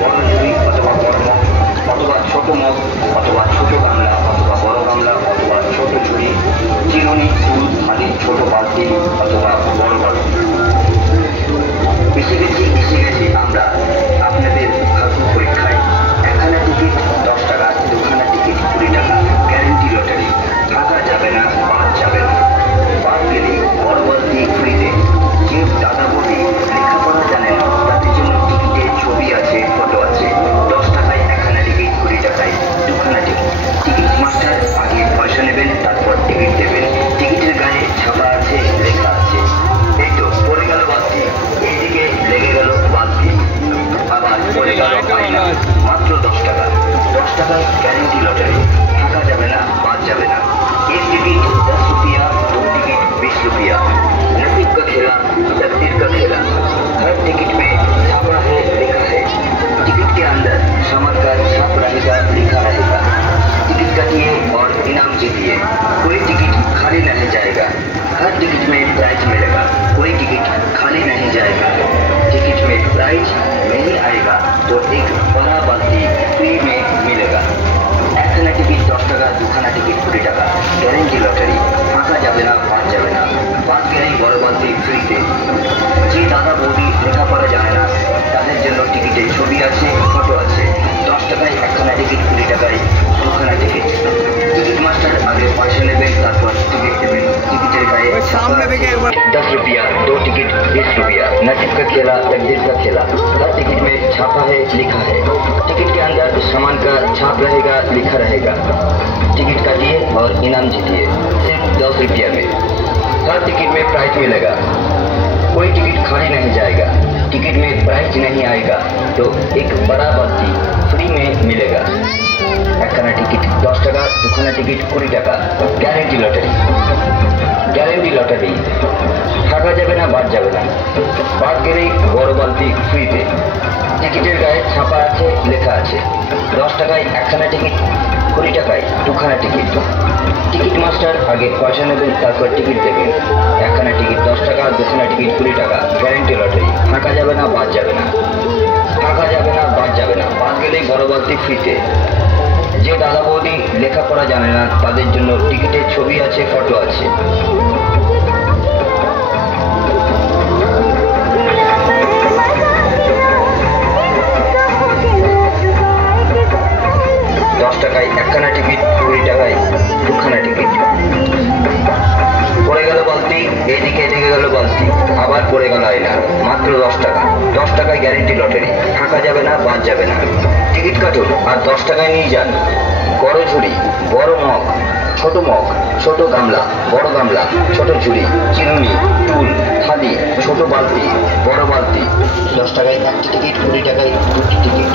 বড় ঝুড়ি অথবা বড় মগ অথবা ছোট মগ অথবা ছোট গামলা অথবা বড় গামলা অথবা ছোট ঝুড়ি, চিরুনি, ফুল, থালি, ছোট বালতি অথবা বড় বালতি। এসে গেছি আমরা আপনাদের ভাগ্য পরীক্ষায়। একখানা টিকিট 10 টাকা, দুখানা টিকিট 20 টাকা, গ্যারেন্টি লটারি। থাকা যাবে না, বাদ যাবে না। বাদ গেলে বড় বালতি ফ্রিতে। যে দাদা বৌদি লেখাপড়া জানে না তাদের জন্য টিকিটে ছবি আছে, ফটো আছে। 10 টাকায় একখানা টিকিট, 20 টাকায় দুখানা টিকিট। টিকিট মাস্টার আগে পয়সা নেবেন, তারপর টিকিট দেবেন। টিকিটের গায়ে ছাপা আছে, লেখা আছে। এই তো পড়ে গেল বালতি, এইদিকে লেগে গেল বালতি, আবার পড়ে গেল আয়না। মাত্র 10 টাকা। 10 টাকায় গ্যারেন্টি লটারি। থাকা যাবে না, বাদ যাবে না। एक टिकट 10 रुपया, 2 टिकट 20 रुपया। नसीब का खेला, तकदीर का खेला। हर टिकट में छापा है, लिखा है। टिकट के अंदर सामान का छाप रहेगा, लिखा रहेगा। टिकट काटिए और इनाम जीतिए। कोई टिकट खाली नहीं जाएगा। हर टिकट में प्राइज मिलेगा। कोई टिकट खाली नहीं जाएगा। टिकट में प्राइज नहीं आएगा तो एक बड़ा बाल्टी फ्री में मिलेगा। একখানা টিকিট 10 টাকা, দুখানা টিকিট 20 টাকা, গ্যারেন্টি লটারি। থাকা যাবে না, বাদ যাবে না। বাদ গেলেই বড় বালতি ফ্রিতে। যে দাদা বৌদি লেখাপড়া জানে না তাদের জন্য টিকিটে ছবি আছে, ফটো আছে। 10 টাকায় একখানা টিকিট, 20 টাকায় দুখানা টিকিট। টিকিট মাস্টার আগে পয়সা নেবেন, তারপর টিকিট দেবেন। টিকিটের গায়ে 10 रुपया, 2 टिकट 20 रुपया। नसीब का खेला, तकदीर का खेला। हर टिकट में छापा है, लिखा है। टिकट के अंदर सामान का छाप रहेगा, लिखा रहेगा। टिकट काटिए और इनाम जीतिए सिर्फ 10 रुपया में। हर टिकट में प्राइज मिलेगा। कोई टिकट खाली नहीं जाएगा। टिकट में प्राइज नहीं आएगा तो एक बड़ा बाल्टी फ्री में मिलेगा। একখানা টিকিট 10 টাকা, দুখানা টিকিট 20 টাকা, গ্যারেন্টি লটারি। Guarantee lottery. থাকা যাবে না, বাদ যাবে না। বাদ গেলেই বড় বালতি ফ্রিতে। টিকিটের গায়ে ছাপা আছে, লেখা আছে। 10 টাকায় একখানা টিকিট, 20 টাকায় দুখানা টিকিট। টিকিট মাস্টার আগে পয়সা নেবেন, তারপর টিকিট দেবেন। একখানা টিকিট 10 টাকা, দুখানা টিকিট 20 টাকা, গ্যারেন্টি লটারি। থাকা যাবে না, বাদ যাবে না। থাকা যাবে না, বাদ যাবে না। বাদ গেলেই বড় বালতি ফ্রিতে। যে দাদা বৌদি লেখাপড়া জানে না তাদের জন্য টিকিটের ছবি আছে, ফটো আছে। টাকায় একখানা টিকিট, 20 টাকায় দুখানা টিকিট। পড়ে গেল বালতি, এইদিকে লেগে গেল বালতি, আবার পড়ে গেল আয়না। মাত্র 10 টাকা। 10 টাকায় গ্যারেন্টি লটারি। থাকা যাবে না, বাদ যাবে না। টিকিট কাটুন আর 10 টাকায় নিয়ে যান। বড় ঝুড়ি, বড় মগ, ছোট মগ, ছোট গামলা, বড় গামলা, ছোট ঝুড়ি, চিরুনি, টুল, থালি, ছোট বালতি, বড় বালতি। 10 টাকায় একটি টিকিট, 20 টাকায় দুটি টিকিট।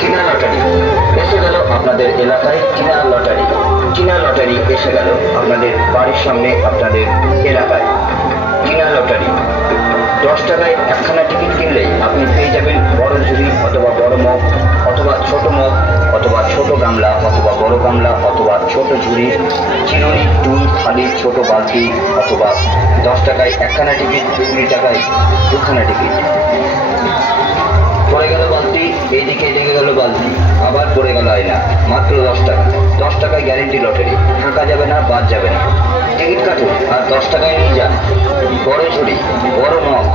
চিনা লটারি এসে গেল আপনাদের এলাকায়। চিনা লটারি। চিনা লটারি এসে গেল আপনাদের বাড়ির সামনে, আপনাদের এলাকায়। চিনা লটারি। 10 টাকায় একখানা টিকিট কিনলেই আপনি পেয়ে যাবেন বড় ঝুড়ি অথবা বড় মগ অথবা ছোট মগ অথবা ছোট গামলা অথবা বড় গামলা অথবা ছোট ঝুড়ি, চিরুনি, টুল, থালি, ছোট বালতি অথবা 10 টাকায় একখানা টিকিট, 20 টাকায় দুখানা টিকিট। পড়ে গেল বালতি, এইদিকে লেগে গেল বালতি, আবার পড়ে গেল আয়না। মাত্র 10 টাকা। 10 টাকায় গ্যারেন্টি লটারি। থাকা যাবে না, বাদ যাবে না। টিকিট কাটুন আর 10 টাকায় নিয়ে যান। বড় ঝুড়ি, বড় মগ,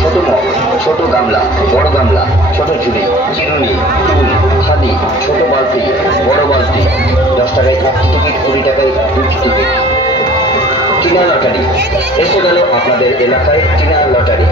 ছোট মগ, ছোট গামলা, বড় গামলা, ছোট ঝুড়ি, চিরুনি, টুল, থালি, ছোট বালতি, বড় বালতি। 10 টাকায় একটি টিকিট, 20 টাকায় দুটি টিকিট। চিনা লটারি এসে গেল আপনাদের এলাকায়। চিনা লটারি।